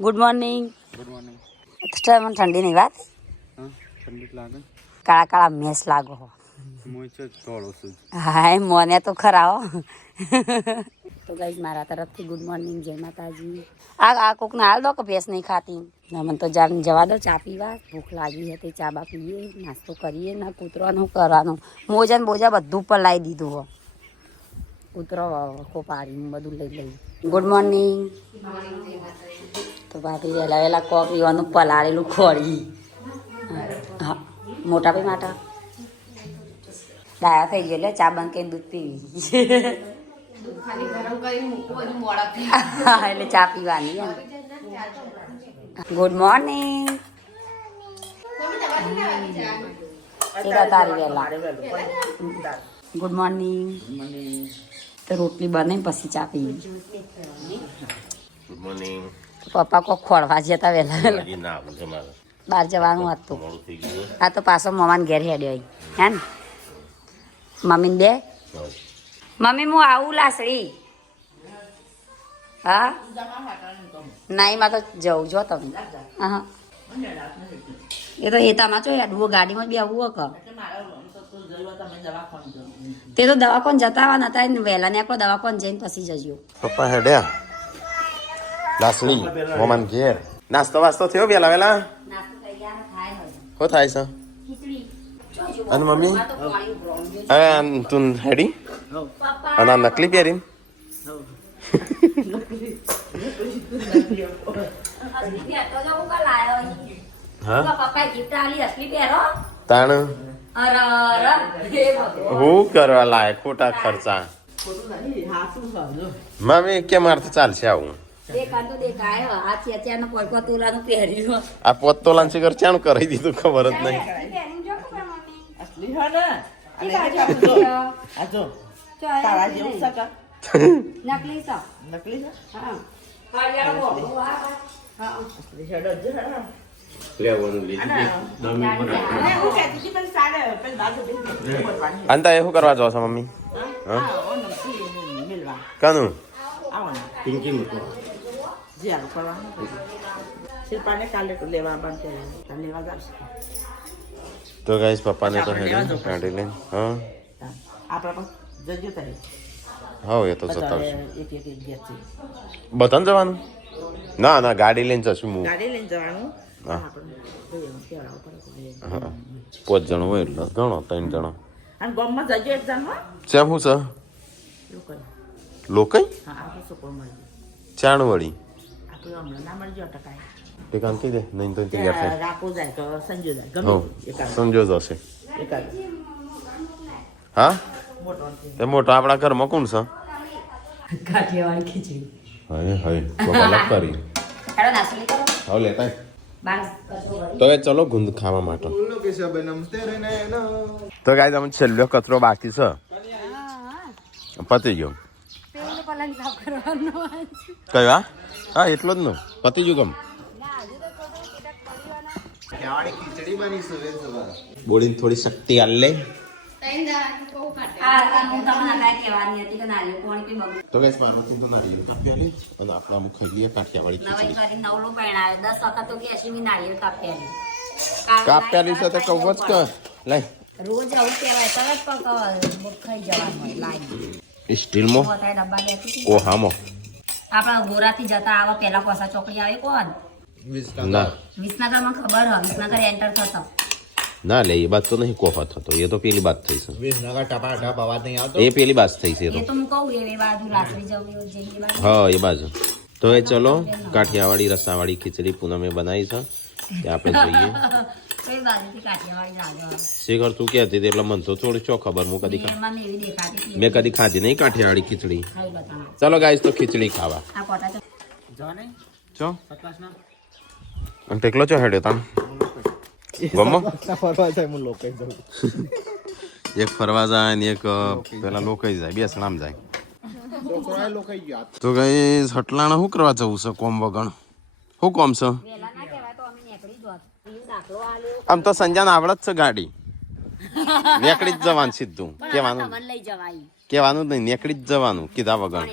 Good morning. Good morning. મને ઠંડી નહીં વાત. હા ઠંડી લાગે. કાળા કાળા મેસ લાગો. હું છે થોડો છું. હા મને તો ખરા હો. તો ગાઈસ મારા તરફથી ગુડ મોર્નિંગ, જય માતાજી. આ કોકને હાલ દો કે ભેંસ નહીં ખાતી. મને તો જવા દો ચા પીવા. ભૂખ લાગી હતી, ચા બા પીએ, નાસ્તો કરીએ, ના કૂતરાનું કરવાનું. મોજા ને બોજા બધું ઉપર લાવી દીધું હો. કૂતરો કોપારી બધું લઈ. Good morning. તો ભાભી વહેલા વહેલા કોક પીવાનું પલાળેલું ખોરી. હા મોટા ભાઈ માટે ડાયા થઈ ગયો એટલે ચા બંધ કરીને દૂધ પીવી. હા એટલે ચા પીવાની એમ. Good morning. તારી વહેલા ગુડ મોર્નિંગ. તો રોટલી બને પછી ચા પીવી. Good morning. પપ્પા કોક ખોળવા જતા વહેલા બહાર જવાનું હતું. આ તો પાછો મમ્માને ઘેર હેડ્યો હે ને. મમ્મીને બે મમ્મી હું આવું લાસડી. હા નહીં માં તો જવું જો તમે. હા એ તો હેતામાં ચો હેડવું ગાડીમાં બી આવવું કે તે તો દવાખાને જતા આવવાના હતા વહેલા ને આપણો દવાખાને જઈને પછી જજો. પપ્પા હેડ્યા લાસડી મોમાન ઘેર. નાસ્તો વાસ્તો થયો વેલા વેલા શું થાય છે? અને મમ્મી અરે તું હેડી અને આ નકલી પહેરી તાણ હું કરવા લાયક ખોટા ખર્ચા. મમ્મી કેમ અર્થ ચાલશે આવું? આ 5 તોલાનું શિખર ચાણું કરી દીધું ખબર જ નહીં. અંતા એ શું કરવા જાવ છો મમ્મી? કાનું તો ગાઈસ પપ્પાને તો કાઢી લઈને હા હા એ તો જતા બધાને જવાનું? ના ના ગાડી લઈને જશું હું. હા 5 જણો હોય એટલે ગણો 3 જણો. ચેમ શું છે લોકઈ ચાણ વળી ટેકાન કહી દે નહીં તો તૈયાર થાય. સંજો જશે. હા એ મોટો આપણા ઘરમાં કોણ છે? કાઠિયાવાડી ખીચડી. હવે અલગ કરી હવે લેતા તો એ ચલો ગુંદ ખાવા માટે. તો ગાય તમે છેલ્લો કચરો બાકી છે પતી ગયો. કયો? હા એટલો જ નો પતી ગયું. ગમ બોડીને થોડી શક્તિ આલ લે. તો ગાઈસ મારાથી તો નારિયેળ કાપ્યા લે અને આપણા અમુક ખાઈ લઈએ કાઠિયાવાડી ખીચડી. કાપ્યાલી સાથે કહું જ કે લઈ રોજ આવું કહેવાય તરત ખાઈ જવાનું લાઈ સ્ટીલમાં કોહામાં. આપણા ગોરાથી જતા આવા પેલા કોસા ચોકડી આવે કોણ? ના વિસનગરમાં ખબર હ વિસનગર એન્ટર થતો ના લે એ બાત તો નહીં કોફા થતો. એ તો પેલી બાત થઈ છે. એ પેલી બાત થઈ છે. એ તો હું કહું એ બાજુ લાસડી જવું જે હા એ બાજુ. તો એ ચલો કાઠિયાવાડી રસાવાળી ખીચડી પૂનમે બનાવી છે તે આપણે જોઈએ. શેખર તું કહેતી હતી એટલે મને તો થોડી ચો ખબર. મેં કદી ખાધી નહીં કાઠિયાવાડી ખીચડી. ચલો ગાઈસ તો ખીચડી ખાવા ચો. અને ટેકલો ચો હેડ્યો તામ ગમો એક ફરવા જાય ને એક પેલા લોકાઈ જાય. 2 સણામ જાય. તો ગાઈસ હટલાણા શું કરવા જવું છે કોમ વગણ? શું કોમ છે? આમ તો સંજાન આવડત છે ગાડી નેકડી જ જવાનું સીધું. કેવાનું નહીં નેકડી જ જવાનું કીધા વગર.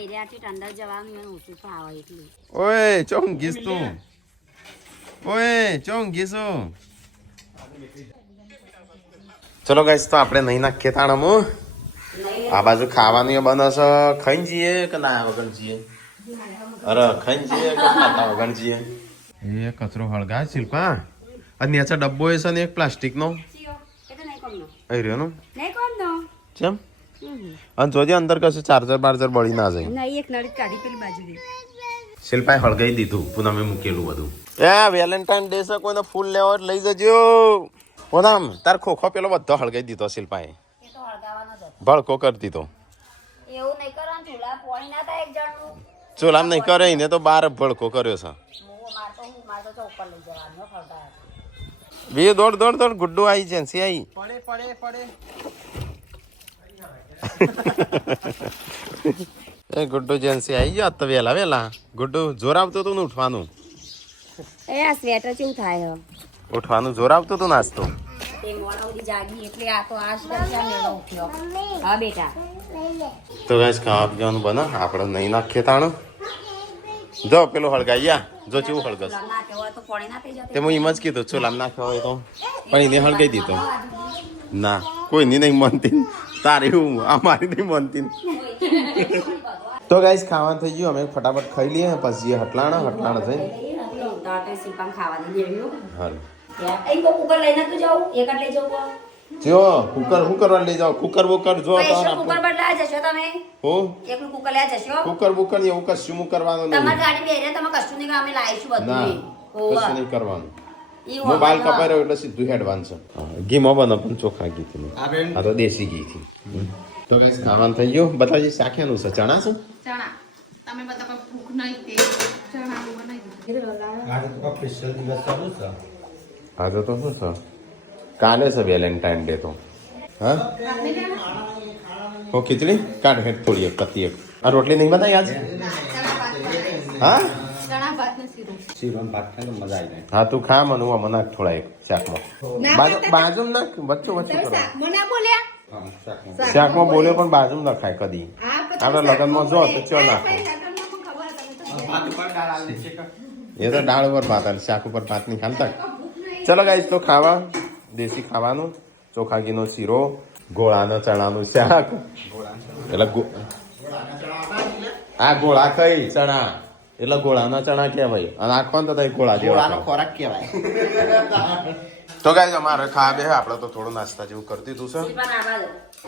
ઓય ચોમ ગીસ તું ઓય ચો ઊંઘી છું ચલો ગાઈસ તો આપણે નહીં નાખીએ તાણમું આ બાજુ ખાવાનું એ બને છે ખાઈને જઈએ કે ના વગર જઈએ અરે ખાઈને જઈએ કે ખાતા વગર જઈએ એ કચરો હળગા શિલ્પા અને નેચા ડબ્બો એ છે ને એક પ્લાસ્ટિકનો અહીં રહ્યો નું ચેમ અને જોજે અંદર કશું ચાર્જર બાર્જર બળી ના જાય શિલ્પાએ હળગાઈ દીધું પૂનમે મૂકેલું બધું એ વેલેન્ટાઇન ડે છે કોઈને ફૂલ લેવો હોય લઈ જજો પૂનમ તાર ખોખો પેલો બધો હળગાઈ દીધો શિલ્પાએ ભડકો કરી દીધો ચૂલામ નહીં કરે એને તો બાર ભડકો કર્યો છે બે દોડ દોડ દોડ ગુડ્ડુ આવી છે સી આવી એ ગુડ્ડુ જેન્સી આવી ગયો તો વેલા વેલા ગુડ્ડુ જોર આવતું હતું ને ઉઠવાનું એ આ સ્વેટર કેવું થાય ઉઠવાનું જોર આવતું હતું નાસ્તો તે મોડા સુધી જાગી એટલે આ તો આ સ્વેટર મેળો ઉઠ્યો હા બેટા તો ગાઈસ ખાવા પીવાનું બને આપણે નહીં નાખીએ તાણ જો પેલું હળગાઈ જો ચેવું હળગસ તે હું એમ જ કીધું ચૂલામ નાખ્યો હોય તો પણ એને હળગાઈ દીધો ના કોઈની નહીં મનતી તારે એવું અમારી નહીં મનતી તો ગાઈસ ખાવાનું થઈ ગયું અમે ફટાફટ ખાઈ લઈએ પછી હટલાણા થઈને હાલ જો કુકર હું કરવા લઈ જાઓ કુકર બુકર જો કુકર બુકર એવું કશું કરવાનું નહીં કશું નહીં કરવાનું હું બાલ કપાઈ રહ્યો એટલે સીધું હેડવાનું છે ઘીમાં બનો પણ ચોખા ઘી આ તો દેશી ઘી થી તો ગાઈસ ખાવાનું થઈ ગયું બતાવજી શાખ્યાનું છે ચણા છે આજે તો શું છે કાલે છે વેલેન્ટાઇન ડે તો હા ઓ ખીચડી કાઢ હેઠ થોડી એક પત્તી એક આ રોટલી નહીં બનાવી આજ હા હા તું ખા મને હું નાખ થોડા એક શાકમાં બાજુ નાખ વચ્ચો કરો શાકમાં બોલ્યો પણ બાજુ નખાય કદી આપણે લગ્નમાં જો તો ચો નાખો એ તો દાળ ઉપર ભાત શાક ઉપર ભાત નહીં ખાલતા ચલો ગાઈસ તો ખાવા દેશી ખાવાનું ચોખા ઘીનો શીરો ગોળાનો ચણાનું શાક એટલે આ ગોળા કઈ ચણા એટલે ગોળાના ચણા કહેવાય અને આખો તો ગોળા જેવો ખોરાક કહેવાય તો ગાઈસ અમારે ખા બે આપણે તો થોડું નાસ્તા જેવું કરી દીધું છે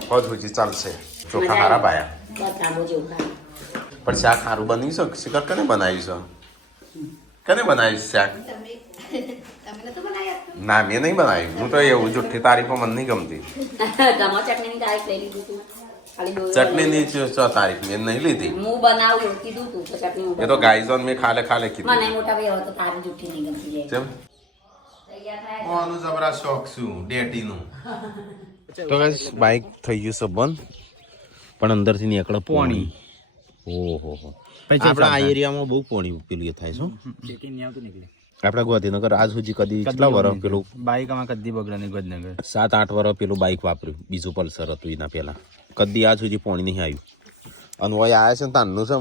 હોજ હુજી ચાલશે ચોખા હારા પાયા પણ શાક સારું બની છે શિખર કને બનાવ્યું છે કને બનાવ્યું શાક ના મેં નહીં બનાવ્યું હું તો એવું જુઠ્ઠી તારીફો મને નહીં ગમતી ચટણી ની તારીફ મેં નહીં લીધી એ તો ગાઈઝોન મેં ખાલે કીધું આનું જબરા શોખ છું ડેટીનું તો ગાઈસ બાઈક થઈ ગયું છે બંધ પણ અંદરથી નીકળે પોણી ઓહો આપણા આ એરિયામાં બહુ પોણી પેલું થાય છે આપડા ગાંધીનગર આજ સુધી કદી કેટલા વર્ષ પેલું બાઈક આમાં કદી બગડે નહીં ગાંધીનગર 7-8 વર્ષ પેલું બાઈક વાપર્યું બીજું પલ્સર હતું એના પેલા કદી આજ સુધી પોણી નહીં આવ્યું અને વય આવ્યા છે ને તાનનું છે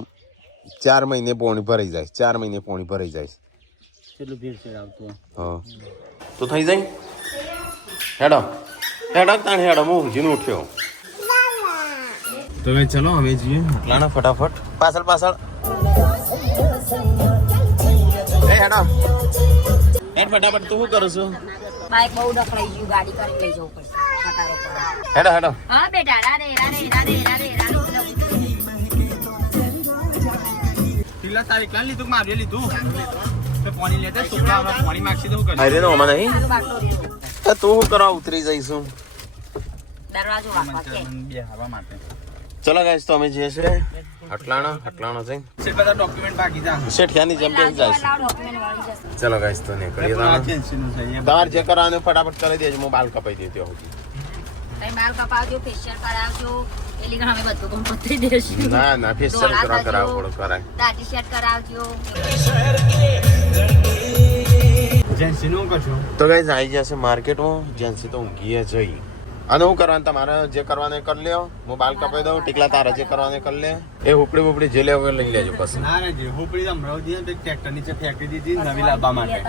4 મહિને પોણી ભરાઈ જાય 4 મહિને પોણી ભરાઈ જાય કેટલું ભેળસેળ આવતું હા તો થઈ જાય હેડો તાણ હેડો હું જીનું ઉઠ્યો તો હવે ચલો અમે જઈએ લાના ફટાફટ પાછળ એ હેડો ફટાફટ તું શું કરો છો બાઈક બહુ ડખડાઈ ગયું ગાડી કરી લઈ જવું પડશે હેડો હા બેટા રાડે પેલા તારીખ ના લીધું મારે લીધું તો પાણી લેતા છોકરા પાણી માંગશે તો શું અરે નો મને નહીં તું શું કરવા ઉતરી જઈશું દરવાજો બે હવા માટે ચલો ગાઈસ તો અમે જઈએ છે હટલાણા જઈ છે બધા ડોક્યુમેન્ટ બાકી જા શેઠિયાની જેમ બેસી જાય ચલો ગાઈસ તો નીકળીએ તમારે જે કરવાનું ફટાફટ કરી દેજો હું બાલ કપાઈ દેતી હોઉં બાલ કપાવજો ફેશિયલ કરાવજો એટલે કે અમે બધું કામ પતી દેશું ના ફેશિયલ કરાવવું પડે કરાય દાઢી સેટ કરાવજો જેન્સી નું કરજો તો ગાઈસ આવી જશે માર્કેટમાં જેન્સી તો ઊંઘીએ જઈ અને હું કરવાનું તમારે જે કરવાનું એ કરી લ્યો હું બાલ કપાઈ દઉં ટીકલા તારે જે કરવાનું એ કરી લે એ ઉપડી ઉપડી જે લેવું એ લઈ લેજો પછી ના ના જે હોપડી અમરાવતી ને ટ્રેક્ટર નીચે ફેંકી દીધી નવી લાવવા માટે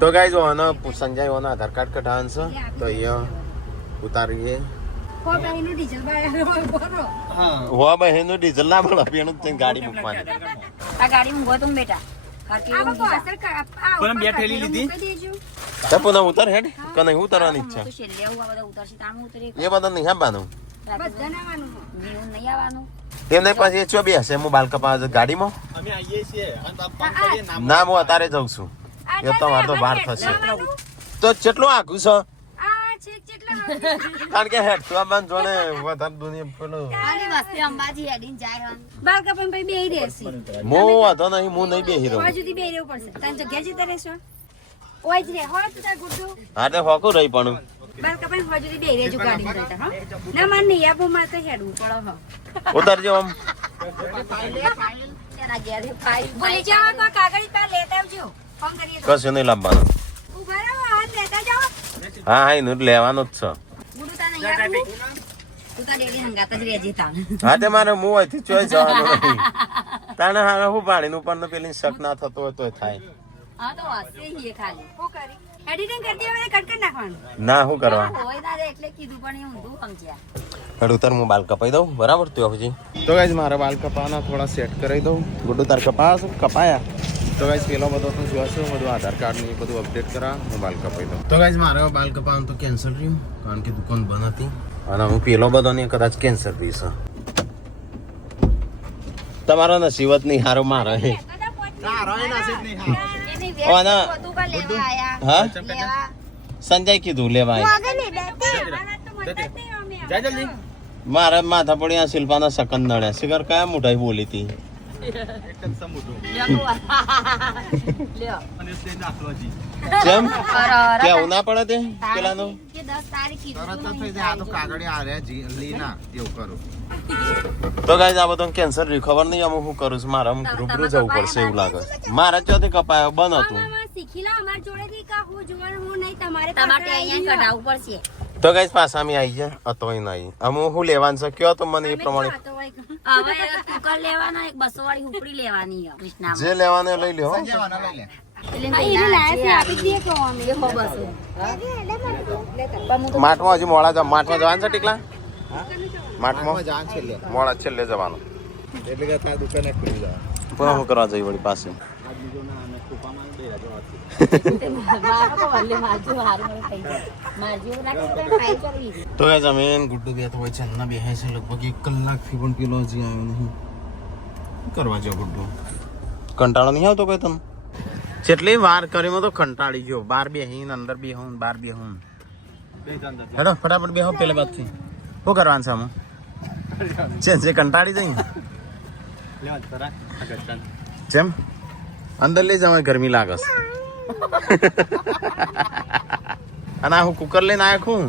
તો ગાઈઝ ઓનો સંજય ઓનો આધાર કાર્ડ કઢાવવાનું છે તો અહીંયા ઉતારીએ હા હોવા બહેનું ડીઝલ ના મળે પેલું જ ગાડી મૂકવાની આ ગાડી મૂકો તું બેટા પણ બે ઠેલી લીધી તો પુનઃ ઉતર હેડ કે નહીં ઉતરવાની ઈચ્છા તો છેલ્લે હું આ બધા ઉતરશી તામ ઉતરી એ બધા નહીં સાંભળવાનું જીવન નહીં આવવાનું એમ નહીં પછી એ ચો બે હશે હું બાલ કપાવા ગાડીમાં અમે આવીએ છીએ અને તો ફોન કરીએ નામ ના હું અત્યારે જઉં છું એ તો મારે તો વાર થશે તો કેટલું આખું છે કારણ કે હેડ તો આ જોને વધારે દુનિયા પેલું આની વસ્તી અંબાજી હેડીને જાય હન બાલ કપાઈને પછી બેહી રહેશે. હું વાંધો નહીં હું નહીં બેહી રહું હવા સુધી બેહી રહેવું પડશે. તારી જગ્યા જીતા રહેશો. ઓય જ રે. હો તું તાર ગુડ્ડુ. હા તે હોકું રહી પણ બાલ કપાઈને હવા સુધી બેહી રહેજો ગાડીમાં જતા, હો. ના માર નહીં આપો, મારે તો હેડવું પડે, હો. ઉતરજો આમ તેના ઘેરે પાઈ ભૂલી જાઓ તો આ કાગળ પાર લેતા આવજો. ફોન કરીએ તો. કશું નહીં લાવવાનું ઉભા રહો, હાથ લેતા જાઓ. હા હા એનું જ લેવાનું જ છે ગુડ્ડુ તાર નહીં આપવું? તું તાર ડેડી હંગાત જ રહેજે તાણ હા તે મારે હું અહીંથી ચોઈ જવાનું નહીં તાણે હા હું પાણી નું પણ પેલી શક ના થતો હોય તો થાય હા તો હશે હીએ ખાલી શું કરી? એડિટિંગ કરતી હોય કટ કરી નાખવાનું. ના શું કરવા હોય ના રે એટલે કીધું પણ એ ઊંધું સમજ્યા હેડ ઉતર હું બાલ કપાઈ દઉં બરાબર તું હજી તો ગાઈઝ મારા બાલ કપાવાના થોડા સેટ કરાવી દઉં ગુડ્ડુ તાર કપાયા તો ગાઈઝ પેલો બધો તું જોશો બધું આધાર કાર્ડ ને બધું અપડેટ કરા હું બાલ કપાઈ દઉં તો ગાઈઝ મારે બાલ કપાવાનું તો કેન્સલ રહ્યું કારણ કે દુકાન બંધ હતી અને હું પેલો બધો ને કદાચ કેન્સલ રહીશ તમારો નસીબ જ નહીં હારો મારો હે તારો એ નસીબ નહીં હા એની ઓ, ના. વેચ તું કા લેવા આયા હા લેવા સંજય કીધું લેવા જા જલ્દી મારા માથા પડી આ શિલ્પાના સકન નડ્યા શિખર કયા મોટાઈ બોલી હતી એકદમ સમુદ્ર લ્યો લ્યો અને તે દાખલો જી જેમ અરે કેવું ના પડે તે પેલાનું કે 10 તારીખ કીધું તરત જ થઈ જાય આ તો કાગળિયા આ રહ્યા જી લીના એવું કરું તો ગાઈઝ આ બધું કેન્સર રહ્યું ખબર નહીં અમુક હું કરું છું મારે અમુક રૂબરૂ જવું પડશે એવું લાગે મારા ચોથી કપાયો બંધ હતું મામા શીખી લો અમાર જોડેથી કા હું જોવાનું હું નહીં તમારે તમારે અહીંયા કઢાવવું પડશે તો ગાઈઝ પાછા અમે આવી ગયા અતોય નહીં અમુક હું લેવાનું છે કયો તો મને એ પ્રમાણે હવે કુકર લેવાના એક 200 વાળી ઉપડી લેવાની છે કૃષ્ણા જે લેવાનું એ લઈ લ્યો હો. જવાના લઈ લે આપી દઈએ કહો અમે. એ હો બસ માટમાં હજી મોડા માટમાં જવાનું છે ટીકલા માટમાં જાન છે લે મોડા છેલ્લે જવાનું એટલે કે તાર દુકાને ખુલી જાય પુનઃ હું કરવા જઈ વળી પાસે આ બીજો ના અમે કૃપામાં બે રાજો મારો તો વલ્લે મારજો હારું મને થઈ જાય મારજો રાખી તો ટ્રાય કરવી તો ગાઈઝ અમે ગુડ્ડુ બે તો હોય છે એમના બેહે છે લગભગ 1 કલાકથી પણ પેલો હજી આવ્યો નહીં શું કરવા જો ગુડ્ડુ કંટાળો નહીં આવતો કોઈ તને જેટલી વાર કરી તો કંટાળી ગયો બાર બેહીન અંદર બેહું બાર બેહું બે જાન દે હેડો ફટાફટ બેહો પેલે બાદથી શું કરવાનું છે આમાં જે કંટાળી જઈ લેવા તરા આગળ જેમ અંદર લઈ જવાય ગરમી લાગે છે અને આ હું કુકર લઈને આવ્યો છું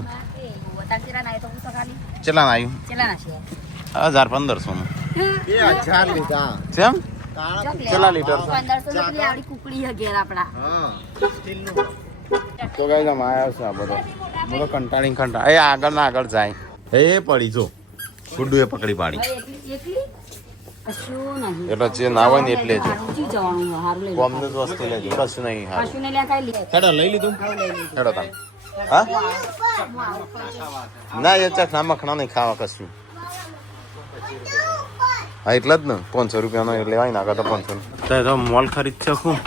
વતાસીરા ના તો હું સકાલી ચેલા આવ્યું ચલા ના છે 1500 નું 2000 લીધા જેમ કેટલા લીટર છે? 1500 ની આવડી કુકડી હે ઘેર આપડા હા સ્ટીલ નું તો ગાઈસ આમ આવ્યો છે આ બધો કંટાળી એ આગળ ના આગળ જાય એ પડી જો ગુડ્ડુએ પકડી પાડી એકલી એકલી કશું નહીં એટલે જે ના હોય ને એટલે જ હારું જી જવાનું છે, હારું લઈ કોમને જ વસ્તુ લેજો કશું નહીં હારું કશું ને લે કાઈ લે હેડો લઈ લીધું હેડો તમે હા ના એ ચક ના મખણા નહીં ખાવા કશું હા એટલે જ ને 500 રૂપિયાનો એ લેવાય ના તો 500 તો મોલ ખરીદ છે શું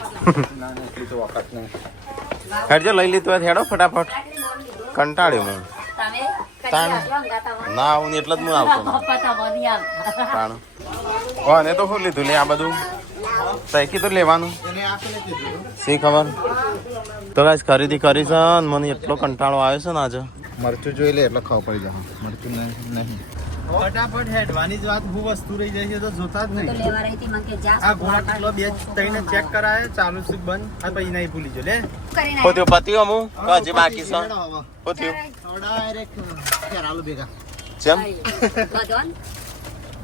ના ના એટલી તો વખત નહીં હેડજો લઈ લીધું હોય તો હેડો ફટાફટ કંટાળ્યો હું તમે તાણ. ના આવું ને એટલે જ હું આવતો નહીં. તાણ. ઓ ને તો શું લીધું લે આ બધું તઈ કીધું લેવાનું એને આપને કીધું શી ખબર તો ગાઈસ ખરીદી કરી છે ને મને એટલો કંટાળો આવ્યો છે ને આજે મરચું જોઈ લે એટલે ખાવ પડી જાય મરચું નહીં ફટાફટ હેડવાની જ વાત હું વસ્તુ રહી જાય છે તો જોતા જ તો નહીં લેવા રહી હતી મને કે જા આ ગોળા કિલો બે તઈને ચેક કરાય ચાલુ છે બંધ આ પછી નહીં ભૂલી જો લે કરીને પોત્યો પત્યો અમુ કે હજી બાકી છે પોત્યો ડાયરેક્ટ ફેરાલો ભેગા જેમ બધોન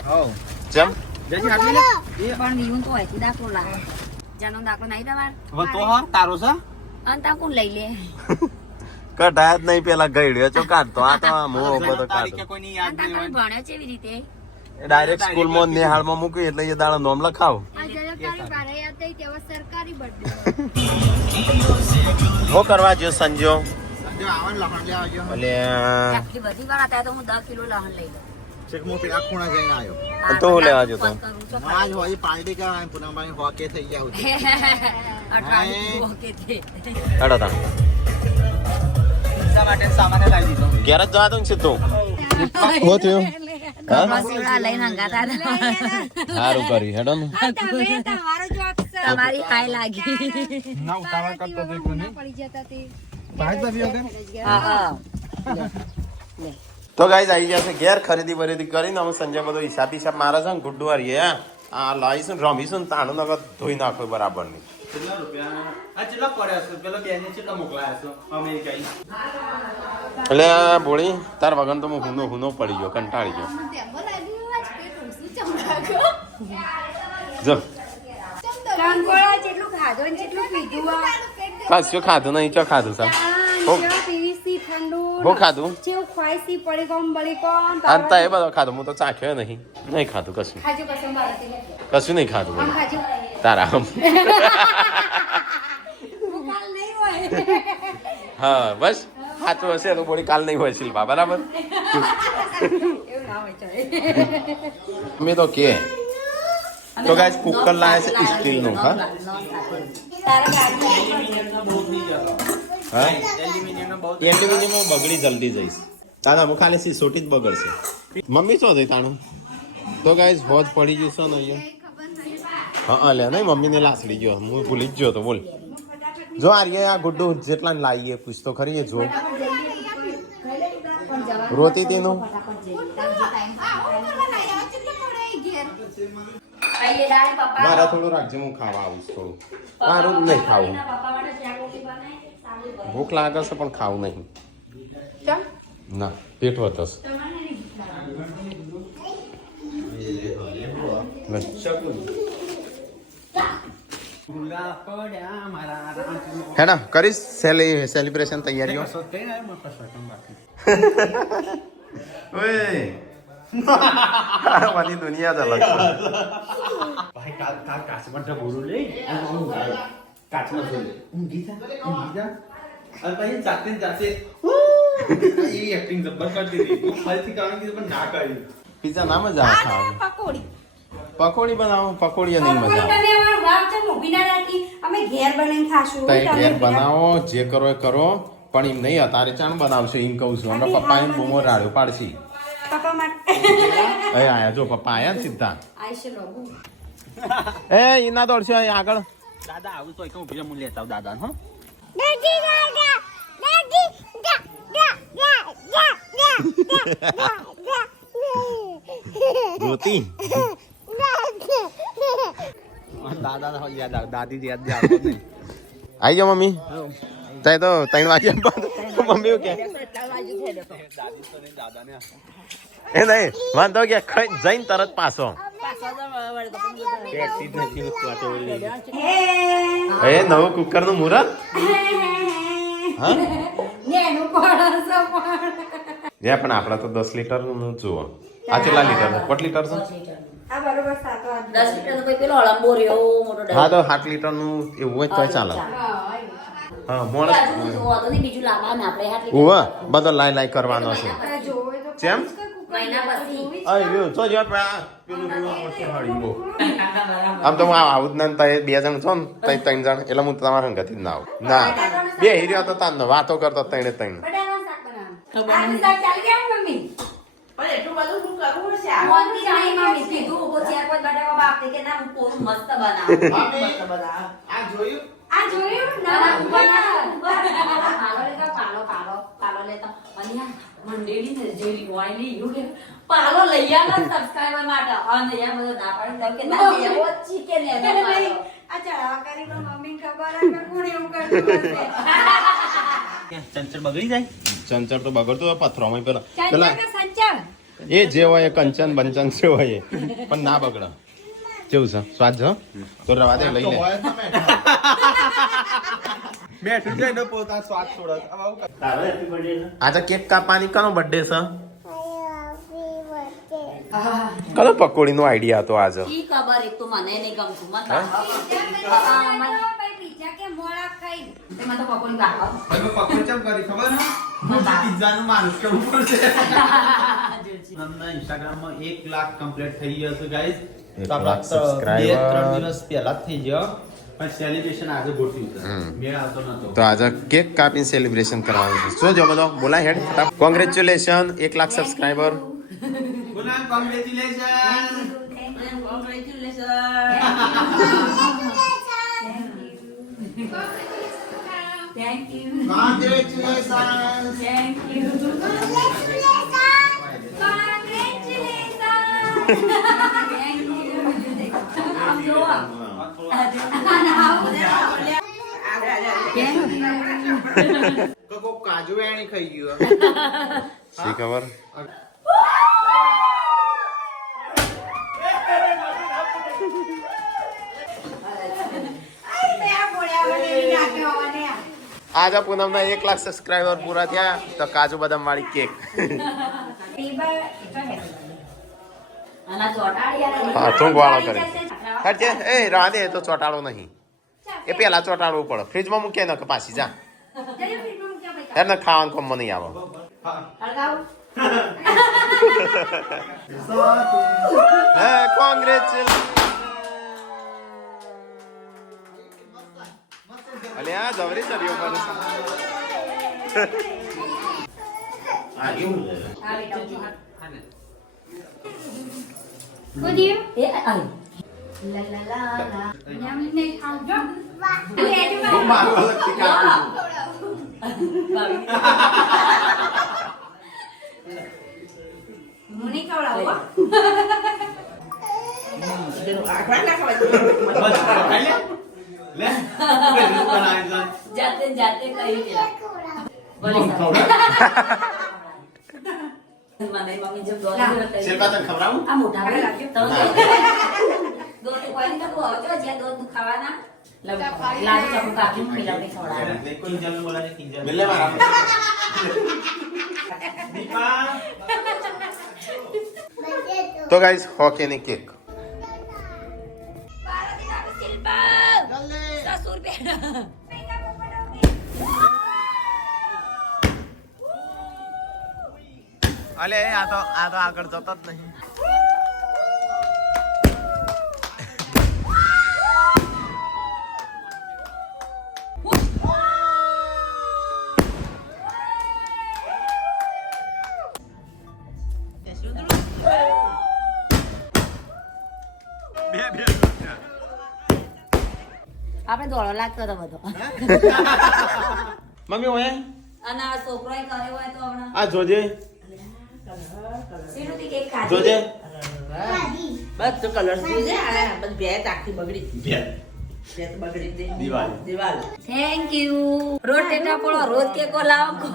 હાઉ જેમ જેજી હાલી લે પણ વિયું તો હોય દાખલો લાગે જાનો દાખલો નહીં તમાર હવે તો હા તારો છે અને તા કોણ લઈ લે કટાય જ નહીં પેલા ગઈડ્યો છો કાઢતો આ તો મોં બધો તારીખે કાઢતો કોઈની યાદ નહીં હોય. ભણ્યો છે એવી રીતે ડાયરેક્ટ સ્કૂલમાં નિહાળમાં મૂકી એટલે એ દાડો નોમ લખાવ આ જરા તારી બારે યાદ થઈ તેવા સરકારી બર્થડે શું કરવા જો સંજો જો આવન લખણ લેવા આવજો. એટલે આટલી બધી વાર હતા તો હું 10 કિલો લહણ લઈ લઉં ચેક મો પેલા ખૂણા જઈને આવ્યો. તો હું લેવા જતો? આજ હોય પાર્ટી કરવાની પૂનમભાઈ હોકે થઈ ગયા હોય. અઠવાડિયું ઓકે છે હેડો તા પૈસા માટે સામાન લાવી દીધો. ઘેર જ જવા દઉં ને સીધું હો થયું મસીડા લઈને હંગાતા હતા. સારું કરી હેડો ને તમે તમારો જવાબ સર તમારી હાય લાગી ના ઉતાવળ કરતો તો કોને પડી જતા તે ભાઈ ભાભી વગર હા હા તો ગાઈઝ આવી જશે ઘેર ખરીદી બરીદી કરીને અમે સંજય બધો હિસાબ હિસાબ મારે છે ને ગુડ્ડુ હારીએ આ લાવીશું ને રમીશું ને તાણું નગર ધોઈ નાખો બરાબર ની કેટલા રૂપિયા આ કેટલા પડ્યા છે પેલા બેને કેટલા મોકલાયા છે અમેરિકા એટલે આ બોળી તાર વગર તો હું હુનો પડી ગયો કંટાળી ગયો જો કંકોળો જેટલું ખાધો ને જેટલું પીધું કશું ખાધું નહીં ચો ખાધું સર પીવીસી ઠંડુ હું ખાધું જેવું ખવાઈસી પડી કોમ બળી કોમ અંતા એ બધો ખાધું હું તો ચાખ્યો નહીં ખાધું કશું ખાજો કસમ બારતી કશું નહીં ખાધું આમ બોલ ખાજો તારા આમ કાલ નહીં હોય હા બસ સાચું હશે તો બોડી કાલ નહીં હોય શિલ્પા બરાબર એવું ના હોય ચાલે મેં તો કે તો ગાઈસ કુકર લાયા છે સ્ટીલનું હા તારા ગાડી હા એલ્યુમિનિયમનો બહુ એલ્યુમિનિયમ બગડી જલ્દી જઈશ તારા હું ખાલી સિસોટી જ બગડશે મમ્મી શું થઈ તાણું તો ગાઈસ હોજ પડી જશે ને અહીંયા હા લે નહીં મમ્મીને લાસડી ગયો હું ભૂલી જ ગયો તો બોલ જો આર્ય આ ગુડ્ડુ જેટલા ને લાવીએ પૂછ તો ખરી એ જો રોતી તેનું મારા થોડું રાખજે હું ખાવા આવીશ થોડું મારું નહીં ખાવું ભૂખ લાગે છે પણ ખાવું નહીં ના પેટ વધશે ભૂલા પડ્યા મારા રામ. હેના કરીશ સેલિબ્રેશન તૈયારીઓ કશો કઈ ના આવ્યો, કશો કમ બાકી. ઓય વાલી દુનિયા જ અલગ છે ભાઈ કાલ કાચમાં ઢબુરું લઈ અને ઊંઘ આવે. કાચમાં જોઈ ઊંઘી જા. અને પછી જાતે એ એક્ટિંગ જબ્બર કરતી હતી. હું ફરીથી કરવાની કીધું પણ ના કરી. પિઝા ના મજા આવે ખાવાની પકોડી પકોડી બનાવો પકોડી નહીં મજા આવે તમે અમારું ગામ છે ઊભી ના રાખી અમે ઘેર બનાવીને ખાશું તો ઘેર બનાવો જે કરો એ કરો પણ એમ નહીં અતારે ચાણ બનાવશે એમ કહું છું હમણાં પપ્પા એમ બૂમો રાડ્યો પાડશી પપ્પા માટે એ આયા જો પપ્પા આયા ને સીધા આઈશે લોગુ એ ઈના દોડશે અહીં આગળ દાદા આવું તો હું બીજા મૂલ્ય લેતા આવું દાદા હો. જોતી દાદા યાદ આવે દાદી યાદ આવતો નહીં. આવી ગયો મમ્મી તય તો 3 વાગ્યા બાદ મમ્મી કે દાદી તો નહીં દાદાને એ નહીં વાંધો કે ખાઈ જઈને તરત પાછો એ નવું કુકર નું મુહૂર્ત હા નેનું પડસ જે પણ આપડા તો 10 લીટર નું જુઓ આ કેટલા લીટર કેટલા લીટર છે આ બરોબર 7 વાગે 10 લીટર તો કોઈ પેલો હળંબો રહ્યો મોટો ડબ્બો. હા તો 7 લીટર નું એવું હોય તો ચાલે હા મોણસ બીજું જોવા તો નહીં, બીજું લાવવાનું આપણે 8 લીટર. ઉવા બધો લાઈ લાઈ કરવાનો છે જોવે તો જેમ મહિના પછી અય રહ્યો તો જો પેલું મોટી હાડી બો આમ તો હું આવું જ ના તય 2 જણ છો ને તય 3 જણ એટલે હું તમારા સંગથી જ ના આવું ના બે હીર્યો તો તાન વાતો કરતો તણે તણ બટાકાનું શાક બનાવવાનું આ શાક ચાલી ગયા મમ્મી મોતી જાણી મમ્મી કીધું, ઉભો 4-5 બટાકા બાપે કે ના હું પોરું મસ્ત બનાવું. આ જોયું આ જોયું ના, ના ના, પાલો લેતા, પાલો લેતા. અને આ મંડેલી ને જેવી વાયલી એવું કે પાલો લઈ આવો સબસ્ક્રાઇબર માટે. અને યાર બધો ના પાડી દઉં કે ના લઈ આવો chicken ને એનો પાલો. આ ચડાવા કરી પણ મમ્મી ખબર હે કે કોણ એવું કરતું હશે ચંચળ બગડી જાય. ચંચળ તો બગડતો હોય પથરોમાં પેલા ચાલ પેલા કે સંચળ એ જે હોય એ કંચન બંચન છે હોય એ. પણ ના બગડે કેવું છે સ્વાદ છે તો રવા દે લઈ લે મેઠું જઈને પોતા સ્વાદ છોડે હવે આવું કર. તારો હેપી બર્થડે છે આજે કેક કાપવાની કનો બર્થડે છે કનો પકોડી નો આઈડિયા હતો આજે ઈ ખબર એક તો મને નહીં ગમતું મને પીઝા કે મોળા ખાઈ તેમાં તો પકોડી કાઢો હવે પકોડી ચમ કરી ખબર હે પિઝા નું માણસ કેવું પડશે ઇન્સ્ટાગ્રામમાં 1 લાખ કમ્પ્લીટ થઈ ગયો છે ગાઈઝ 1 લાખ subscriber. 2-3 દિવસ પહેલા જ થઈ ગયો પણ સેલિબ્રેશન આજે ગોઠવ્યું છે મેળ આવતો નતો તો આજે કેક કાપીને સેલિબ્રેશન કરવાનું છે શું જો બધો બોલાય હેડ ફટાફટ કોંગ્રેચ્યુલેશન 1 લાખ સબસ્ક્રાઇબર ગુલામ congratulation thank you congratulation thank you કોકો કાજુ વેણી ખાઈ ગયો શી ખબર આજે પૂનમના 1 લાખ સબસ્ક્રાઇબર પૂરા થયા તો કાજુ બદામ વાળી કેક હા થૂંક વાળો કરે હટ એ રાહ દે તો ચોટાડો નહીં એ પેલા ચોટાડવું પડે ફ્રીજમાં મૂકે ન કે પાછી જા એને ખાવાનું કોમ નહીં આવે હે કોંગ્રેચ્યુલેશન અલે આ જવરી ચડ્યો પર આ કેવું એ આઈ મારું અલગ થી કાપું મુની ખવડાવો લે બનાવી દો જાતે જાતે કરી પેલા મને મમ્મી જેમ દોરી શિલ્પા તને ખવડાવું આ મોટા ભાઈ તો દોરી કોઈ ના કો આવજો જે દૂધ ખાવાના લાડુ ચાકુ કાપી મિલાવી ખવડાવવા કિંજલ નું બોલાને કિંજલ મિલે મારા દીપા તો ગાઈસ હોકે ની કેક અલે આ તો આગળ જતો જ નહીં આપણે દોડો લાગતો હતો બધો મમ્મી ઓય અને આ છોકરોએ કર્યો હોય તો હમણાં આ જોજે સીધું કેક ખાધી જોજે બસ તો કલર્સ જોજે આ બસ ભેત આખી બગડી ભેટ ભેત બગડી દે દિવાળી થેન્ક યુ રોજ ટેટા પડો રોજ કેકો લાવો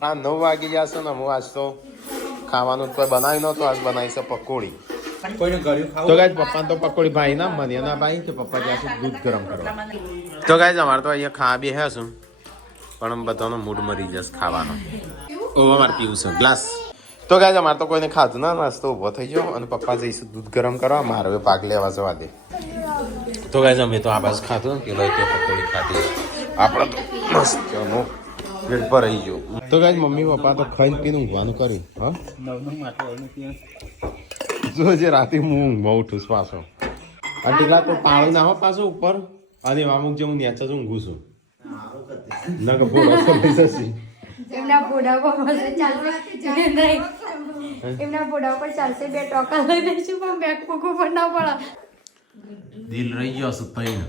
આ 9 વાગી જશે ને હું આજ તો ખાવાનું કોઈ બનાવી નતો આજ બનાવી છે પકોડી કોઈને કર્યું તો ખાવું ગાઈસ પપ્પા તો પકોડી ભાઈ ના મને ના ભાઈ કે પપ્પા જ્યાં દૂધ ગરમ કરવા તો ગાઈસ અમારે તો અહીંયા ખા બે હે છું પણ બધાનો મૂડ મરી જશે ખાવાનો ઓ અમારે પીવું છે ગ્લાસ તો ગાઈસ અમારે તો કોઈને ખાધું ના નાસ્તો ઊભો થઈ ગયો અને પપ્પા જઈશું દૂધ ગરમ કરવા મારે હવે ભાગ લેવા જવા દે તો ગાઈસ અમે તો આ બાજુ ખાધું કે ભાઈ તે પકોડી ખાધી આપણે તો મસ્ત નો પેટ પર આવી ગયો તો ગાઈસ મમ્મી પપ્પા તો ખાઈને પીને ઊંઘવાનું કર્યું હા નવનું માટલું એનું ત્યાં જોજે રાતે હું ઊંઘમાં ઉઠું છું પાછો અને ટીકલા તો પાણી ના હો પાછો ઉપર અને અમુક જે હું નેચા છું ઊંઘું છું ના કે બોલો સમય જશે એમના ફોડા પર ચાલશે નહીં એમના ફોડા પર ચાલશે 2 ટોકા લઈ દઈશું પણ બેગ પૂકું પણ ના પડે દિલ રહી ગયો છે તઈને